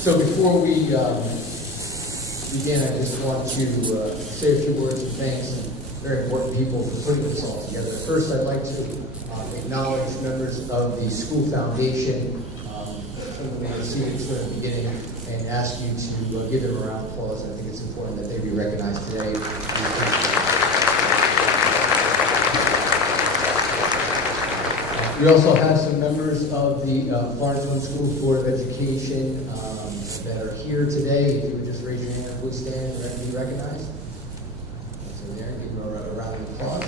So before we begin, I just want to say a few words of thanks and very important people for putting this all together. First, I'd like to acknowledge members of the school foundation, whom we seated toward the beginning, and ask you to give them a round of applause. I think it's important that they be recognized today. We also have some members of the Florence One Schools Board of Education that are here today. If you would just raise your hand, please stand and be recognized. That's in there. Give them a round of applause.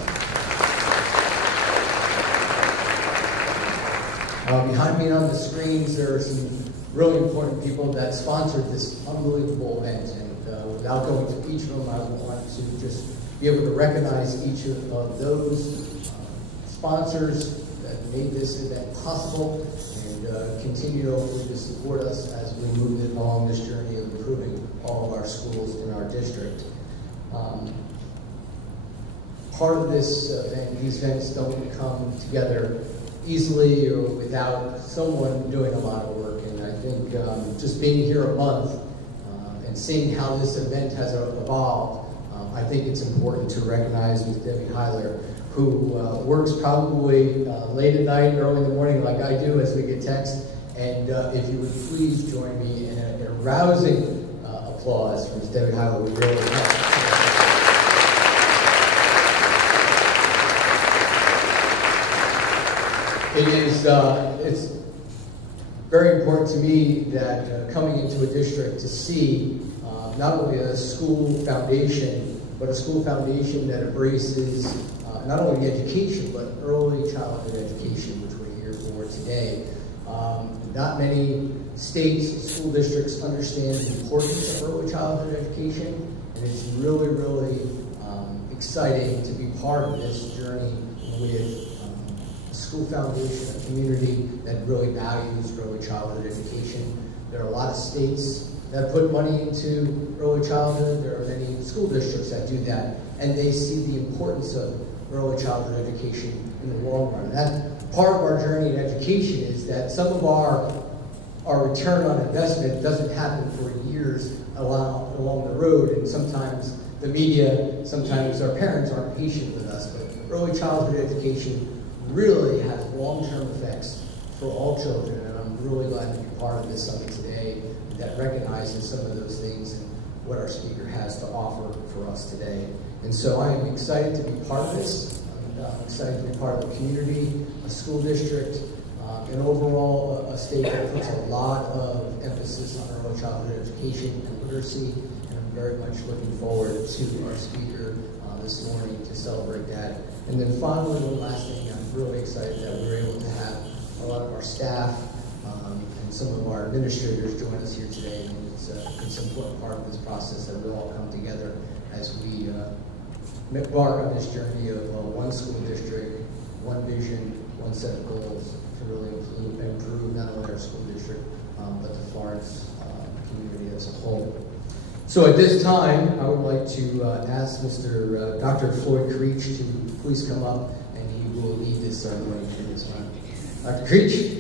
Behind me on the screens, there are some really important people that sponsored this unbelievable event. And without going to each of them, I want to just be able to recognize each of those sponsors that made this event possible and continue to hopefully to support us as we move along this journey of improving all of our schools in our district. Part of this event, these events don't come together easily or without someone doing a lot of work. And I think just being here a month and seeing how this event has evolved, I think it's important to recognize Ms. Debbie Heiler, who works probably late at night, early in the morning like I do as we get text. And if you would please join me in a rousing applause for Ms. Debbie Heiler. We really appreciate it's very important to me that coming into a district to see not only a school foundation, but a school foundation that embraces not only education, but early childhood education, which we're here for today. Not many states, school districts understand the importance of early childhood education, and it's really, really exciting to be part of this journey with a school foundation, a community that really values early childhood education. There are a lot of states that put money into early childhood. There are many school districts that do that, and they see the importance of early childhood education in the long run. That part of our journey in education is that some of our return on investment doesn't happen for years along the road, and sometimes the media, sometimes our parents aren't patient with us, but early childhood education really has long-term effects for all children, and I'm really glad to be part of this summit today that recognizes some of those things and what our speaker has to offer for us today. And so I am excited to be part of this. I'm excited to be part of the community, a school district, and overall a state that puts a lot of emphasis on early childhood education and literacy. And I'm very much looking forward to our speaker this morning to celebrate that. And then finally, one last thing, I'm really excited that we're able to have a lot of our staff and some of our administrators join us here today. And it's an important part of this process that we all come together as we embark on this journey of one school district, one vision, one set of goals to really improve not only our school district, but the Florence community as a whole. So at this time, I would like to ask Mr. Dr. Floyd Creech to please come up, and he will lead this ceremony for this time. Dr. Creech.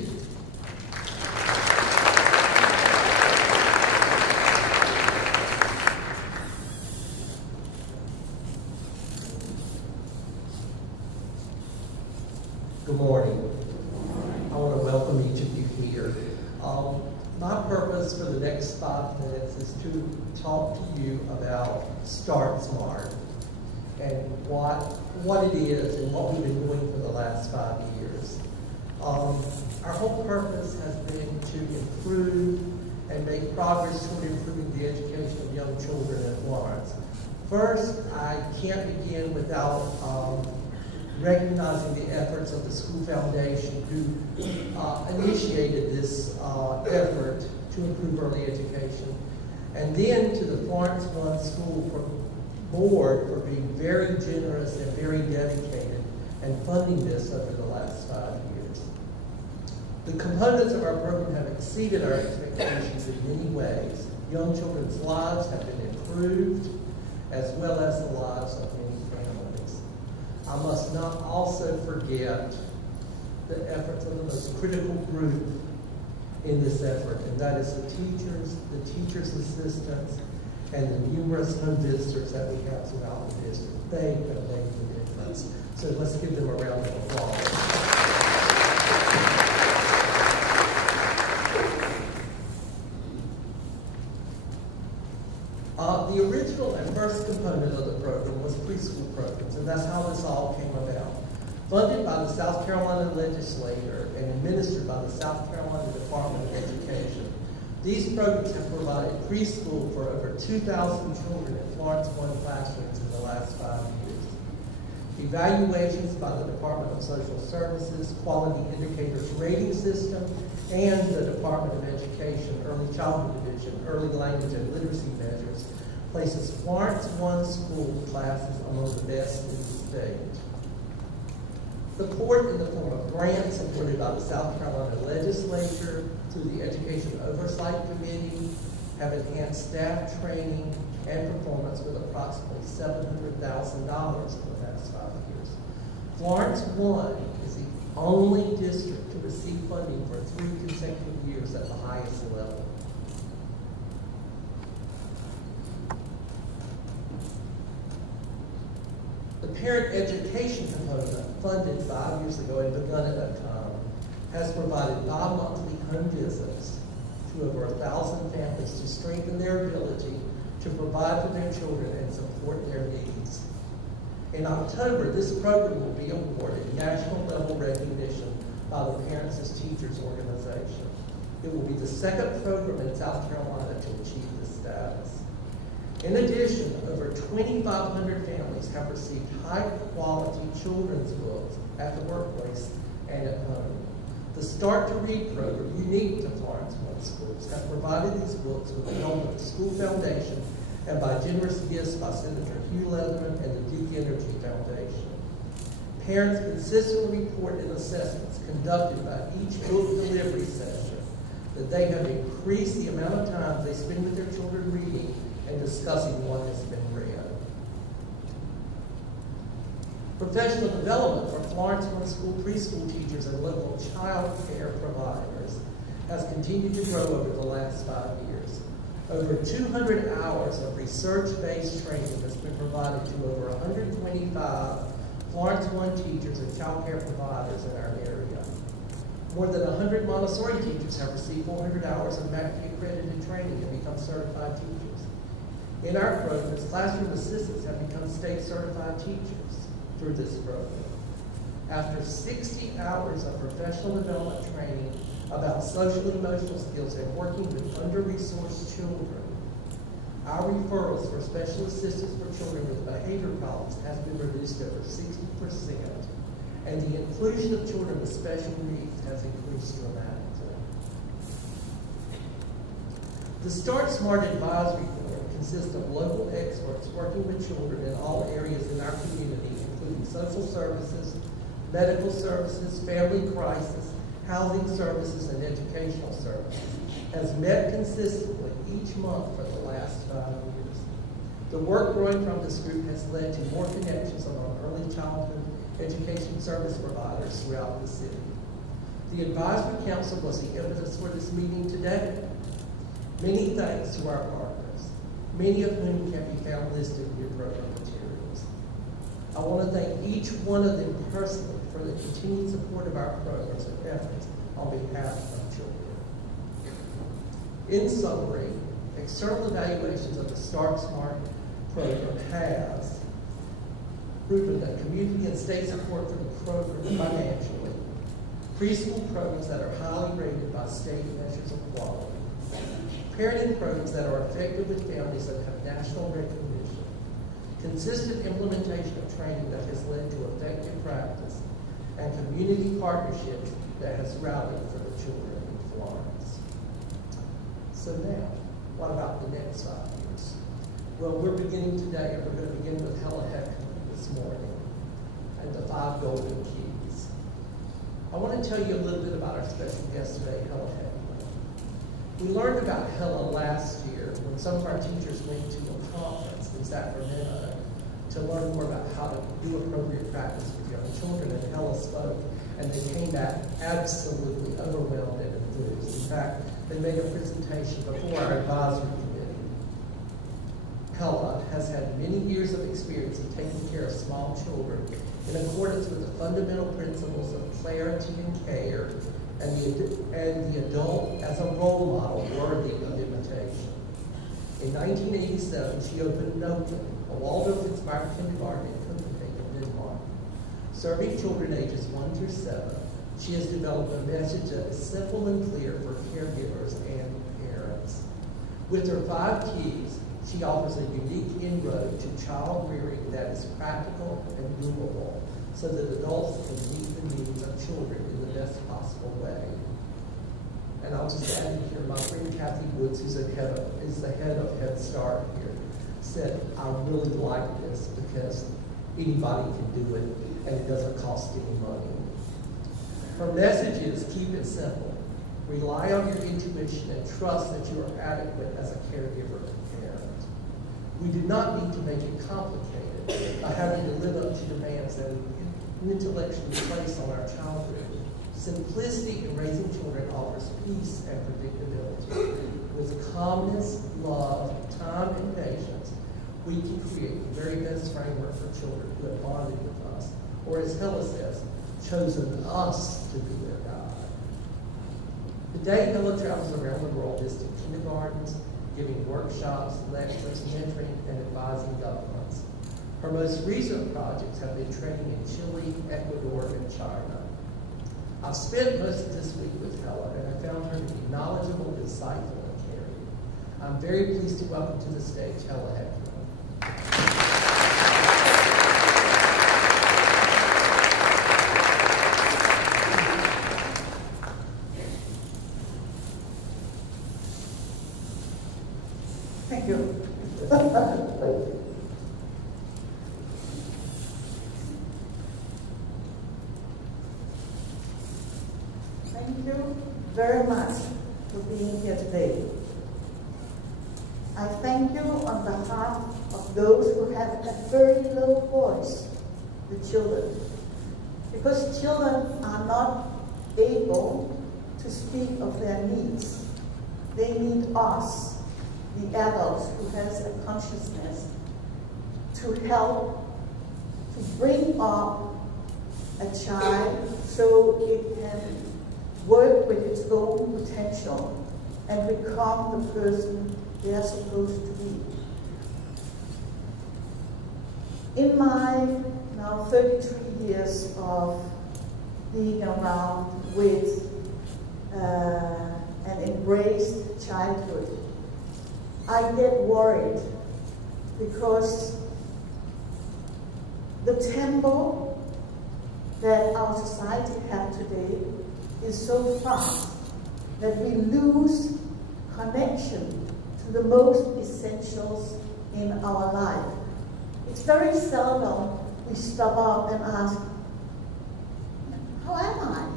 Good morning. I want to welcome each of you here. My purpose for the next 5 minutes is to talk to you about Start Smart and what it is and what we've been doing for the last 5 years. Our whole purpose has been to improve and make progress toward improving the education of young children in Florence. First, I can't begin without recognizing the efforts of the school foundation who initiated this effort to improve early education. And then to the Florence One School Board for being very generous and very dedicated and funding this over the last 5 years. The components of our program have exceeded our expectations in many ways. Young children's lives have been improved, as well as the lives of many families. I must not also forget the efforts of the most critical group in this effort, and that is the teachers' assistants, and the numerous home visitors that we have throughout the district. They have made the difference. So let's give them a round of applause. The original and first component of the program was preschool programs, and that's how this all came about. Funded by the South Carolina legislature and administered by the South Carolina Department of Education, these programs have provided preschool for over 2,000 children in Florence One classrooms in the last 5 years. Evaluations by the Department of Social Services, Quality Indicators Rating System, and the Department of Education Early Childhood Division, Early Language and Literacy Measures, places Florence One school classes among the best in the state. Support in the form of grants supported by the South Carolina legislature through the Education Oversight Committee have enhanced staff training and performance with approximately $700,000 in the past 5 years. Florence One is the only district to receive funding for 3 consecutive years at the highest level. The parent education component, funded 5 years ago and begun at that time, has provided bi-monthly home visits to over 1,000 families to strengthen their ability to provide for their children and support their needs. In October, this program will be awarded national level recognition by the Parents as Teachers organization. It will be the second program in South Carolina to achieve this status. In addition, over 2,500 families have received high-quality children's books at the workplace and at home. The Start to Read program, unique to Florence One schools, has provided these books with the help of the School Foundation and by generous gifts by Senator Hugh Leatherman and the Duke Energy Foundation. Parents consistently report in assessments conducted by each book delivery session that they have increased the amount of time they spend with their children reading and discussing what has been read. Professional development for Florence One school preschool teachers and local child care providers has continued to grow over the last 5 years. Over 200 hours of research-based training has been provided to over 125 Florence One teachers and child care providers in our area. More than 100 Montessori teachers have received 400 hours of MACD accredited training and become certified teachers. In our programs, classroom assistants have become state certified teachers through this program. After 60 hours of professional development training about social and emotional skills and working with under-resourced children, our referrals for special assistance for children with behavior problems has been reduced over 60%, and the inclusion of children with special needs has increased dramatically. The Start Smart Advisory Board consists of local experts working with children in all areas in our community, including social services, medical services, family crisis, housing services, and educational services, has met consistently each month for the last 5 years. The work growing from this group has led to more connections among early childhood education service providers throughout the city. The Advisory Council was the impetus for this meeting today. Many thanks to our partners, many of whom can be found listed in your program materials. I want to thank each one of them personally for the continued support of our programs and efforts on behalf of children. In summary, external evaluations of the Start Smart program has proven that community and state support for the program financially, preschool programs that are highly rated by state measures of quality, parenting programs that are effective with families that have national recognition, consistent implementation of training that has led to effective practice, and community partnerships that has rallied for the children in Florence. So now, what about the next 5 years? Well, we're beginning today, and we're going to begin with Hella Heckman this morning and the 5 golden keys. I want to tell you a little bit about our special guest today, Hella Heckman. We learned about Hella last year when some of our teachers went to a conference in Sacramento to learn more about how to do appropriate practice with young children, and Hella spoke, and they came back absolutely overwhelmed and enthused. In fact, they made a presentation before our advisory committee. Hella has had many years of experience in taking care of small children in accordance with the fundamental principles of clarity and care, and the adult as a role model worthy of imitation. In 1987, she opened Noten, a Waldorf-inspired kindergarten in Copenhagen, Denmark. Serving children ages 1 through 7, she has developed a message that is simple and clear for caregivers and parents. With her 5 keys, she offers a unique inroad to child rearing that is practical and doable, so that adults can meet the needs of children in the best possible way. And I'll just add here, my friend Kathy Woods, who's is the head of Head Start here, said, I really like this because anybody can do it and it doesn't cost any money. Her message is keep it simple. Rely on your intuition and trust that you are adequate as a caregiver and parent. We do not need to make it complicated by having to live up to demands that we intellectually place on our childhood. Simplicity in raising children offers peace and predictability. With calmness, love, time, and patience, we can create the very best framework for children who have bonded with us, or as Hella says, chosen us to be their guide. Today, Hella travels around the world visiting kindergartens, giving workshops, lectures, mentoring, and advising governments. Her most recent projects have been training in Chile, Ecuador, and China. I've spent most of this week with Hella, and I found her to be knowledgeable, insightful, and caring. I'm very pleased to welcome to the stage Hella Heckman. Thank you. Thank you very much for being here today. I thank you on behalf of those who have a very low voice, the children, because children are not able to speak of their needs. They need us, the adults who has a consciousness, to help to bring up a child so it can work with its own potential and become the person they are supposed to be. In my now 33 years of being around with an embraced childhood, I get worried because the tempo that our society has today is so fast that we lose connection to the most essentials in our life. It's very seldom we stop up and ask, how am I?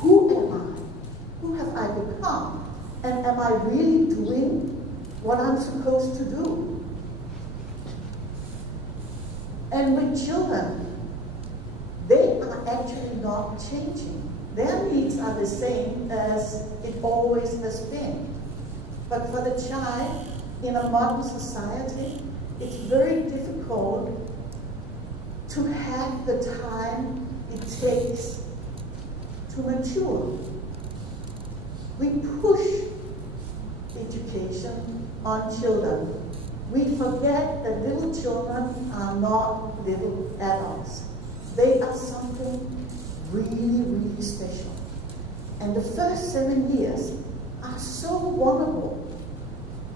Who am I? Who have I become? And am I really doing what I'm supposed to do? And with children, they are actually not changing. Their needs are the same as it always has been. But for the child in a modern society, it's very difficult to have the time it takes to mature. We push education on children. We forget that little children are not little adults. They are something really, really special. And the first 7 years are so wonderful.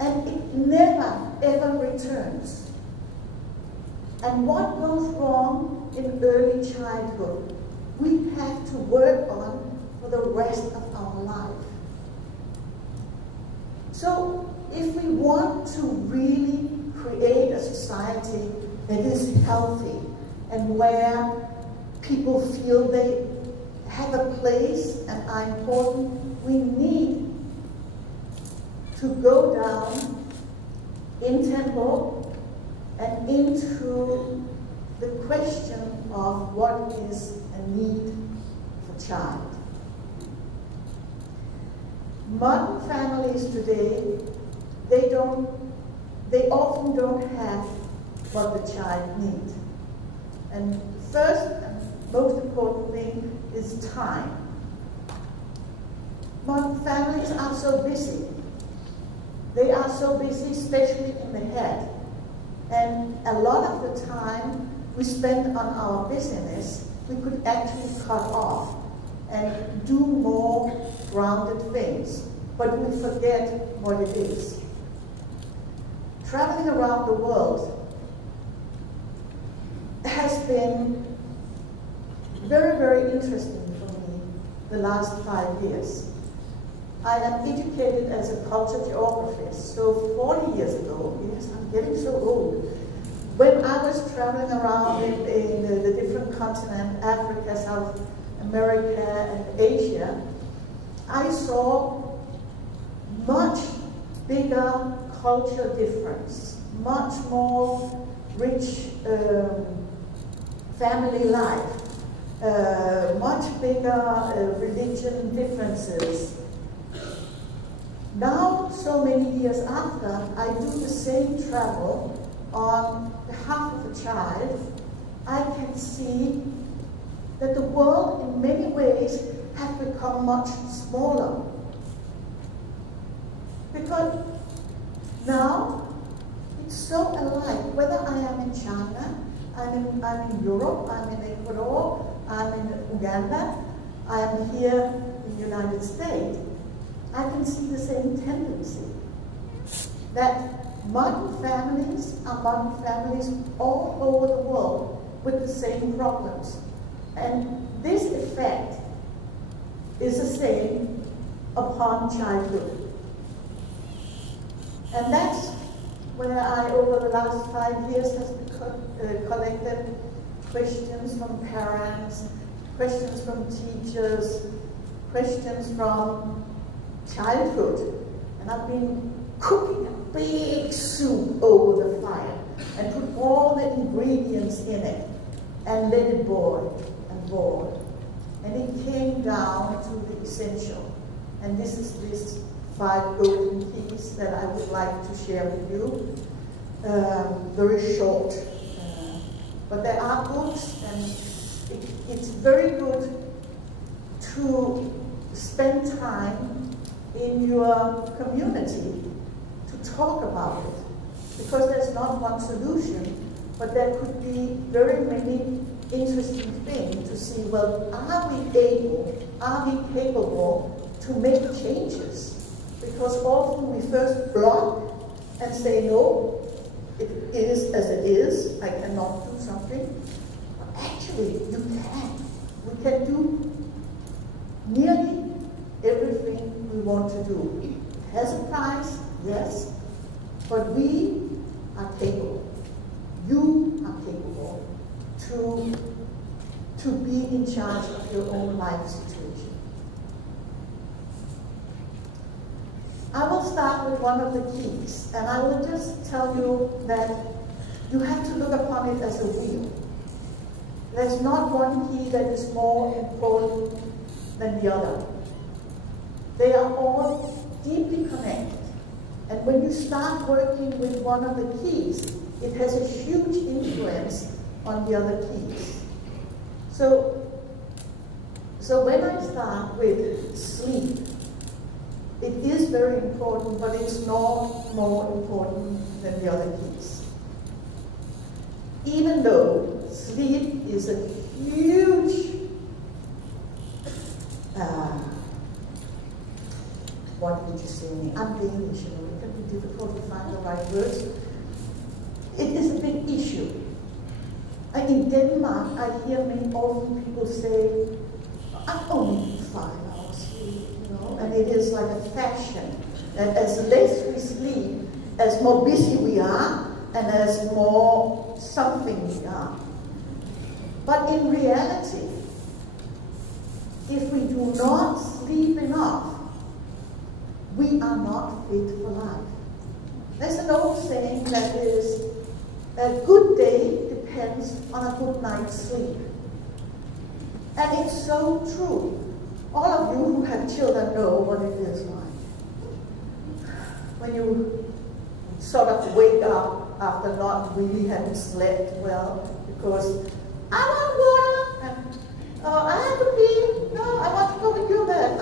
And it never, ever returns. And what goes wrong in early childhood, we have to work on for the rest of our life. So if we want to really create a society that is healthy and where people feel they have a place and are important, we need to go down in tempo and into the question of what is a need for child. modern families today, they often don't have what the child needs. And first and most important thing is time. Modern families are so busy. They are so busy, especially in the head. And a lot of the time we spend on our busyness, we could actually cut off and do more grounded things. But we forget what it is. Traveling around the world has been very, very interesting for me the last 5 years. I am educated as a culture geographist, so 40 years ago, yes, I'm getting so old, when I was traveling around in the different continents, Africa, South America, and Asia, I saw much bigger cultural difference, much more rich family life, much bigger religion differences. Now, so many years after, I do the same travel on behalf of a child, I can see that the world in many ways has become much smaller. Because now it's so alike, whether I am in China, I'm in Europe, I'm in Ecuador, I'm in Uganda, I'm here in the United States, I can see the same tendency that modern families are modern families all over the world with the same problems. And this effect is the same upon childhood. And that's where I, over the last 5 years, has collected questions from parents, questions from teachers, questions from childhood. And I've been cooking a big soup over the fire and put all the ingredients in it and let it boil and boil. And it came down to the essential. And this is this 5 golden keys that I would like to share with you. Very short. But there are books, and it's very good to spend time in your community to talk about it. Because there's not one solution, but there could be very many interesting things to see, well, are we capable to make changes? Because often we first block and say, no, it is as it is, I cannot do something. But actually, you can. We can do nearly everything we want to do. It has a price, yes, but we are capable. You are capable to be in charge of your own life situation. I will start with one of the keys, and I will just tell you that you have to look upon it as a wheel. There's not one key that is more important than the other. They are all deeply connected. And when you start working with one of the keys, it has a huge influence on the other keys. So when I start with sleep, it is very important, but it's not more important than the other keys. Even though sleep is a huge what did you say? I'm Danish, it can be difficult to find the right words. It is a big issue. And in Denmark, I hear often people say, I only need 5 hours sleep, and it is like a fashion. And as less we sleep, as more busy we are, and as more something we are. But in reality, if we do not sleep enough, we are not fit for life. There's an old saying that is, a good day depends on a good night's sleep. And it's so true. All of you who have children know what it is like. when you sort of wake up after not really having slept well, because I want water, and I have to pee, no, I want to go to your bed,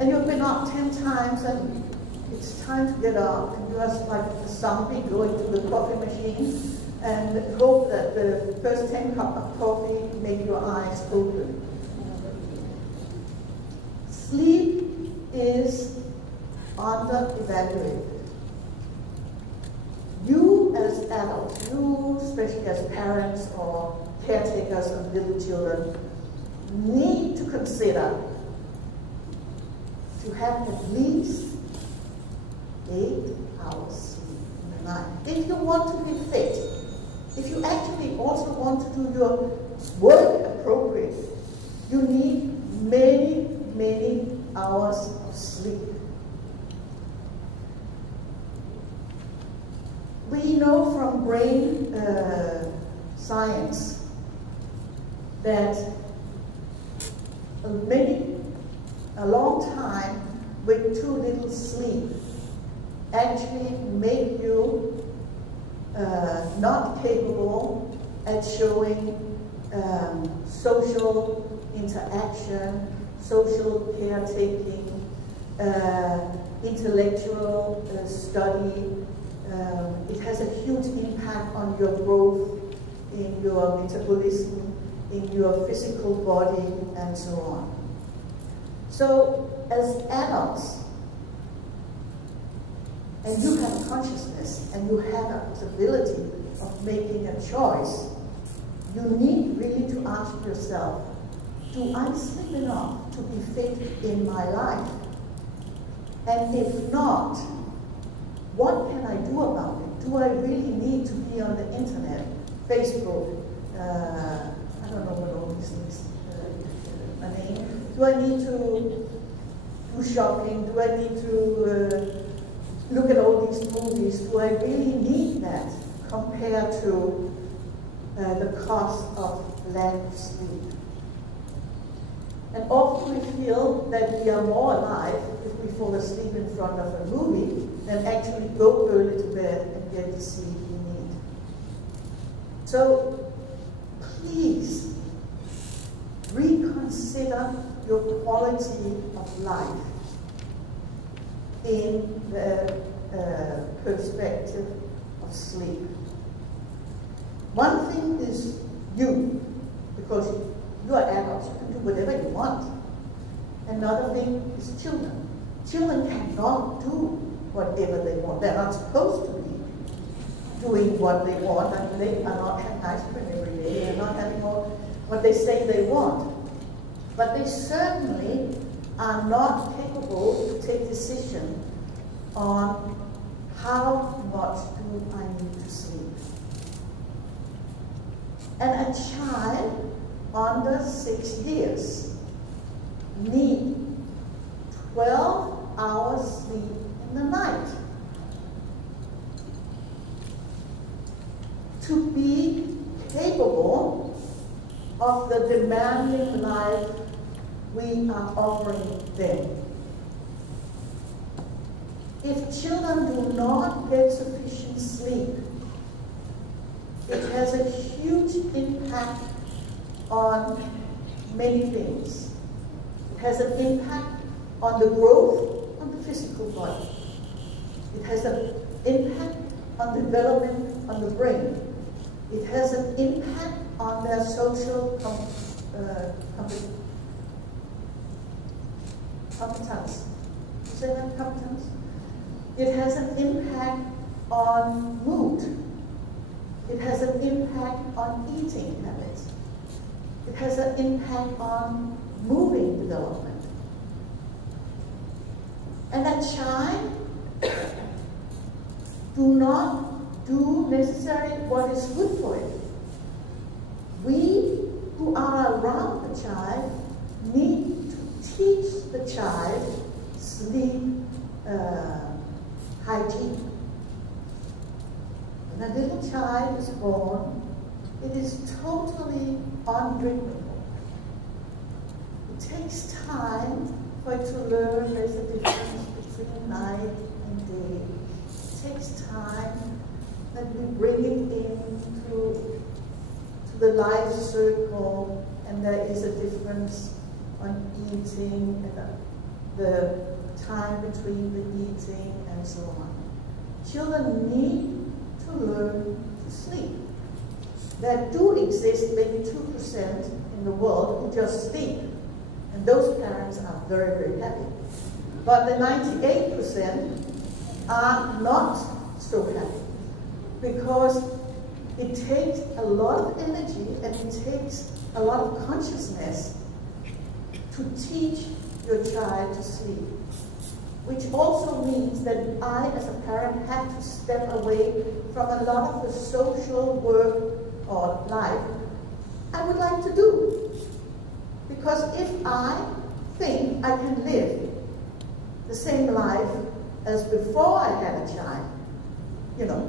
and you've been up 10 times, and it's time to get up, and you are like a zombie going to the coffee machine, and hope that the first 10 cups of coffee make your eyes open. Sleep is under-evaluated. You as adults, you especially as parents or caretakers of little children, need to consider to have at least 8 hours sleep in the night. If you want to be fit, if you actually also want to do your work appropriately, you need many, many hours of sleep. We know from brain science that a long time with too little sleep actually make you not capable at showing social interaction, social caretaking, intellectual study. It has a huge impact on your growth, in your metabolism, in your physical body, and so on. So, as adults, and you have consciousness, and you have a possibility of making a choice, you need really to ask yourself, do I sleep enough to be fit in my life? And if not, what can I do about it? Do I really need to be on the internet, Facebook, I don't know what all these things are named. Do I need to do shopping? Do I need to look at all these movies? Do I really need that compared to the cost of lack of sleep? And often we feel that we are more alive if we fall asleep in front of a movie than actually go early to bed and get the sleep we need. So please reconsider your quality of life in the perspective of sleep. One thing is you, because you are adults, you can do whatever you want. Another thing is children. Children cannot do whatever they want. They're not supposed to be doing what they want, and they are not having ice cream every day. They're not having all what they say they want. But they certainly are not capable to take decision on how much do I need to sleep. And a child under 6 years need 12 hours sleep in the night to be capable of the demanding life we are offering them. If children do not get sufficient sleep, it has a huge impact on many things. It has an impact on the growth of the physical body. It has an impact on development on the brain. It has an impact on their social competence. You say that, competence? It has an impact on mood. It has an impact on eating habits. It has an impact on moving development. And a child do not do necessarily what is good for it. We who are around the child need to teach the child sleep hygiene. When a little child is born, it is totally undrinkable. It takes time for it to learn there's a difference between night in daily. It takes time that we bring it into the life circle, and there is a difference on eating and the time between the eating and so on. Children need to learn to sleep. There do exist maybe 2% in the world who just sleep, and those parents are very, very happy. But the 98% are not so happy, because it takes a lot of energy and it takes a lot of consciousness to teach your child to sleep, which also means that I, as a parent, have to step away from a lot of the social work or life I would like to do. Because if I think I can live the same life as before I had a child,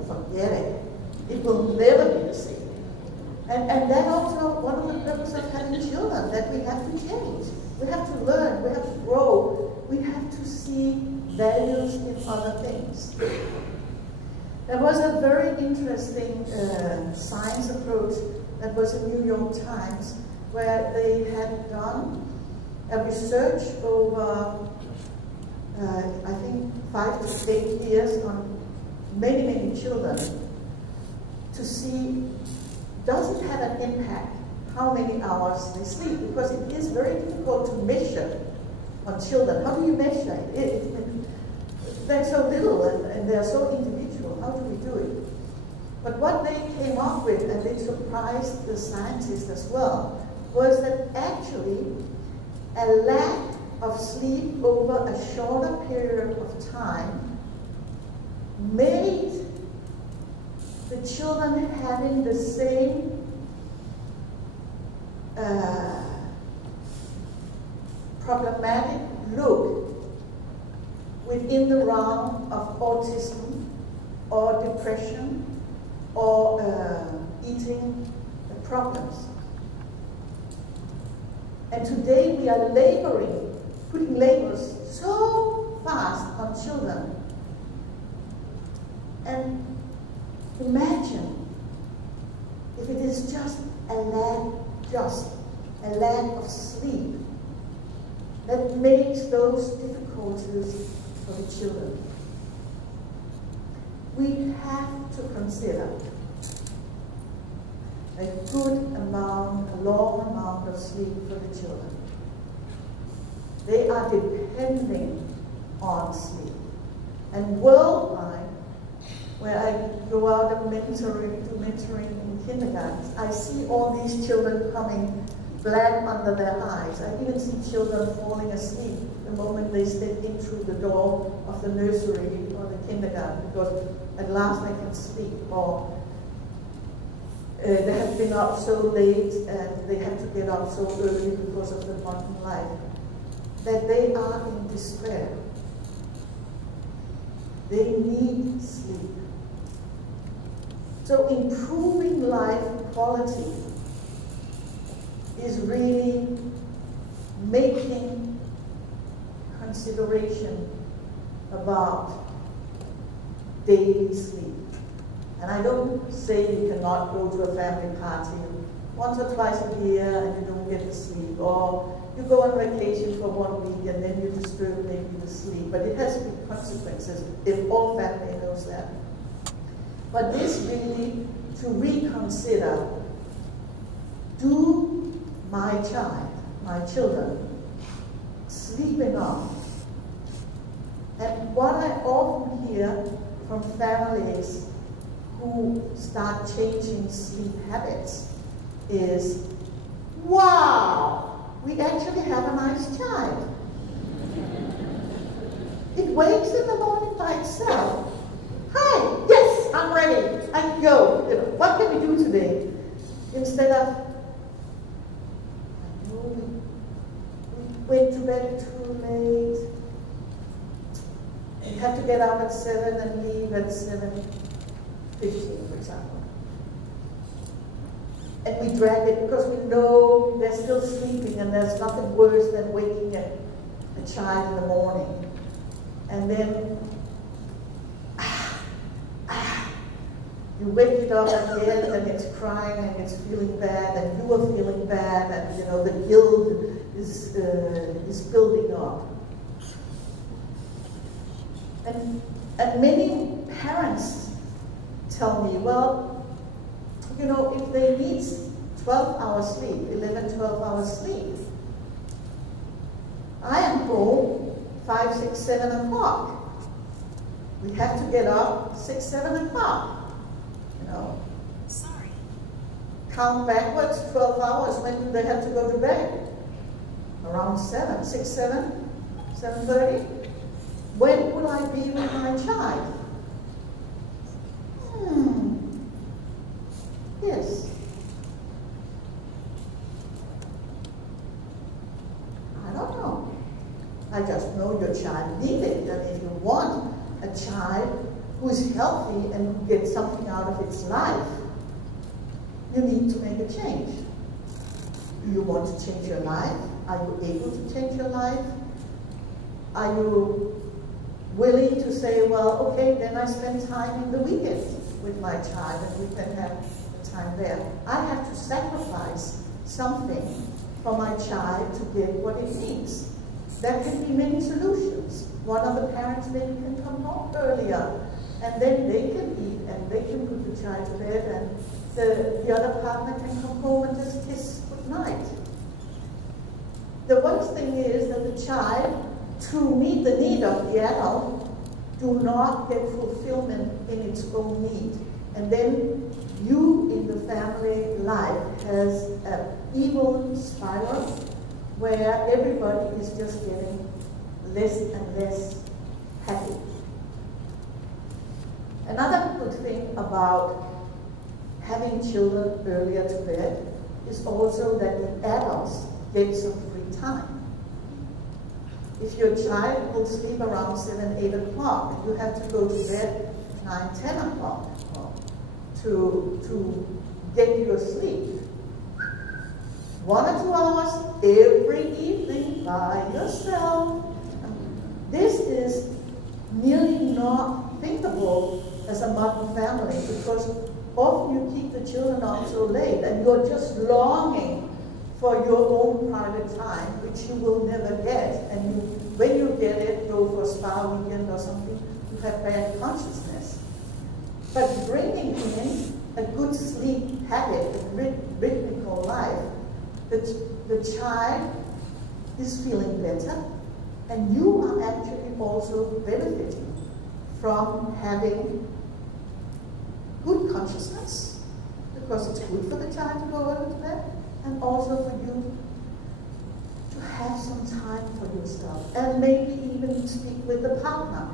forget it. It will never be the same. And that also one of the purposes of having children, that we have to change. We have to learn, we have to grow, we have to see values in other things. There was a very interesting science approach that was in New York Times, where they had done a research over, I think, 5 to 8 years on many, many children to see, does it have an impact how many hours they sleep? Because it is very difficult to measure on children. How do you measure it? They're so little and they're so individual. How do we do it? But what they came up with, and they surprised the scientists as well, was that actually a lack of sleep over a shorter period of time made the children having the same problematic look within the realm of autism or depression or eating problems. And today we are putting labels so fast on children. And imagine if it is just a lack of sleep that makes those difficulties for the children. We have to consider a long amount of sleep for the children. They are depending on sleep. And worldwide, where I go out and mentoring in kindergartens, I see all these children coming black under their eyes. I even see children falling asleep the moment they step in through the door of the nursery or the kindergarten, because at last they can sleep, or they have been up so late and they have to get up so early because of the modern life, that they are in despair. They need sleep. So improving life quality is really making consideration about daily sleep. And I don't say you cannot go to a family party once or twice a year and you don't get to sleep, or you go on vacation for 1 week and then you disturb maybe the sleep, but it has big consequences if all family knows that. But this really to reconsider, do my children, sleep enough? And what I often hear from families who start changing sleep habits is, wow, we actually have a nice child. It wakes in the morning by itself. Hi, yes, I'm ready, I can go. What can we do today? Instead of, we went to bed too late. You have to get up at 7 and leave at 7:15, for example. And we drag it because we know they're still sleeping, and there's nothing worse than waking a child in the morning. And then You wake it up again and it's crying and it's feeling bad and you are feeling bad and you know the guilt is building up. And many parents tell me, well, you know, if they need 12 hours sleep, 11, 12 hours sleep, I am home 5, 6, 7 o'clock. We have to get up 6, 7 o'clock. You know. Sorry. Count backwards, 12 hours. When do they have to go to bed? Around 7, 6, 7, 7:30. When will I be with my child? Yes. I don't know. I just know your child needs it, and if you want a child who is healthy and who gets something out of its life, you need to make a change. Do you want to change your life? Are you able to change your life? Are you willing to say, well, okay, then I spend time in the weekends with my child and we can have the time there. I have to sacrifice something for my child to get what it needs. There can be many solutions. One of the parents maybe can come home earlier and then they can eat and they can put the child to bed and the other partner can come home and just kiss goodnight. The worst thing is that the child, to meet the need of the adult, do not get fulfillment in its own need. And then you in the family life has an evil spiral where everybody is just getting less and less happy. Another good thing about having children earlier to bed is also that the adults get some free time. If your child will sleep around 7, 8 o'clock, and you have to go to bed 9, 10 o'clock to get your sleep, 1 or 2 hours every evening by yourself. This is nearly not thinkable as a modern family because often you keep the children up so late and you're just longing for your own private time, which you will never get. And when you get it, go for a spa weekend or something, you have bad consciousness. But bringing in a good sleep habit, a rhythmical life, the child is feeling better, and you are actually also benefiting from having good consciousness, because it's good for the child to go early to bed, and also for you to have some time for yourself, and maybe even speak with the partner.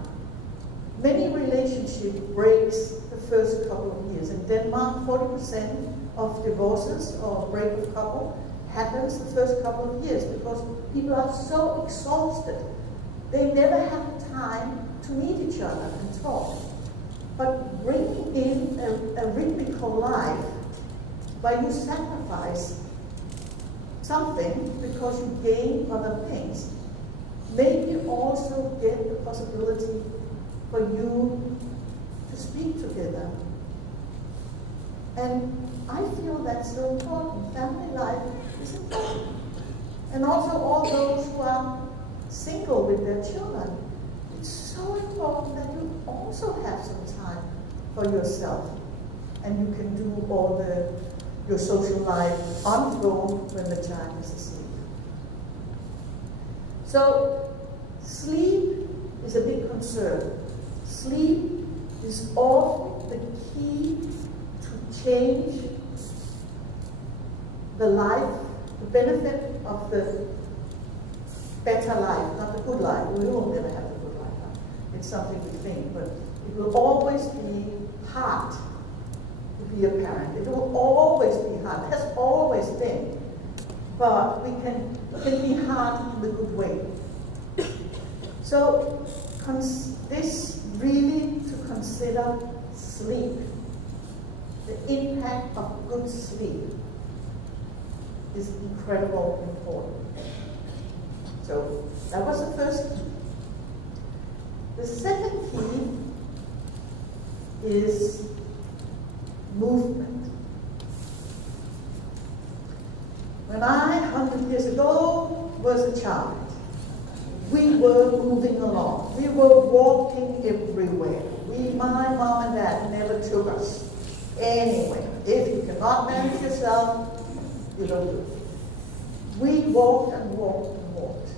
Many relationship breaks the first couple of years. In Denmark, 40% of divorces or break of couple happens the first couple of years because people are so exhausted. They never have time to meet each other and talk. But bringing in a rhythmical life where you sacrifice something because you gain other things, maybe also get the possibility for you to speak together. And I feel that's so important. Family life is important. And also all those who are single with their children, it's so important that you also have some time for yourself. And you can do all your social life on the go when the child is asleep. So sleep is a big concern. Sleep is often the key to change the life, the benefit of the better life, not the good life. We will never have the good life. It's something we think, but it will always be hard to be a parent. It will always be hard. It has always been. But it can be hard in the good way. So this really to consider sleep, the impact of good sleep is incredibly important. So that was the first key. The second key is movement. When I, 100 years ago, was a child, we were moving along. We were walking everywhere. My mom and dad never took us anywhere. If you cannot manage yourself, you don't do it. We walked and walked and walked.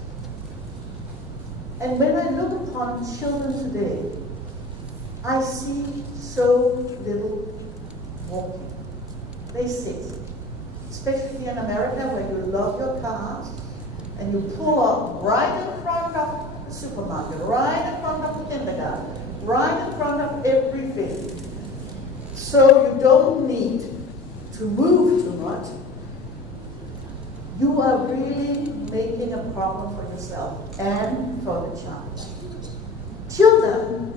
And when I look upon children today, I see so little walking. They sit. Especially in America, where you love your cars, and you pull up right in front of the supermarket, right in front of the kindergarten, right in front of everything. So you don't need to move too much. You are really making a problem for yourself and for the child. Children,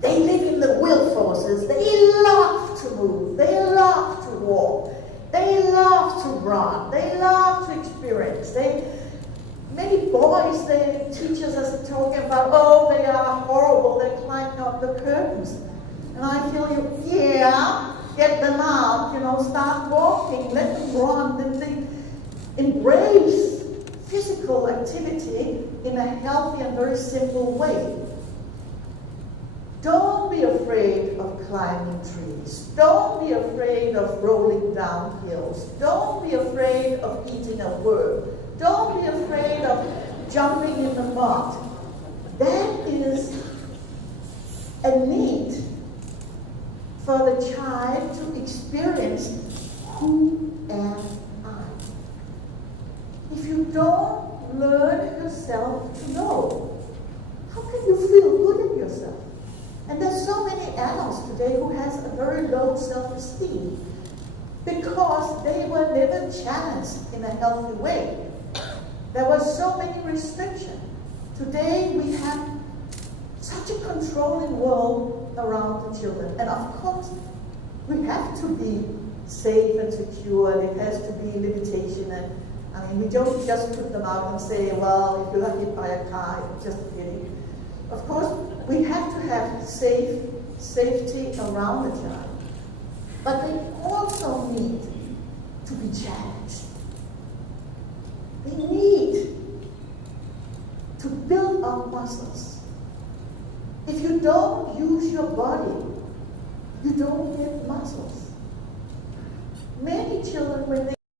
they live in the will forces. They love to move. They love to walk. They love to run. They love to experience. Many boys, the teachers are talking about, oh, they are horrible. They're climbing up the curtains. And I feel yeah, get them out, start walking, let them run. Then they embrace physical activity in a healthy and very simple way. Don't be afraid of climbing trees. Don't be afraid of rolling down hills. Don't be afraid of eating a worm. Don't be afraid of jumping in the mud. That is a need for the child to experience who am I. If you don't learn yourself to know, how can you feel good in yourself? And there's so many adults today who has a very low self-esteem because they were never challenged in a healthy way. There were so many restrictions. Today we have such a controlling world around the children. And of course, we have to be safe and secure. There has to be limitation. And we don't just put them out and say, well, if you are hit by a car, it's just a pity. Of course, we have to have safety around the child. But they also need to be challenged. They need to build up muscles. If you don't use your body, you don't get muscles. Many children, when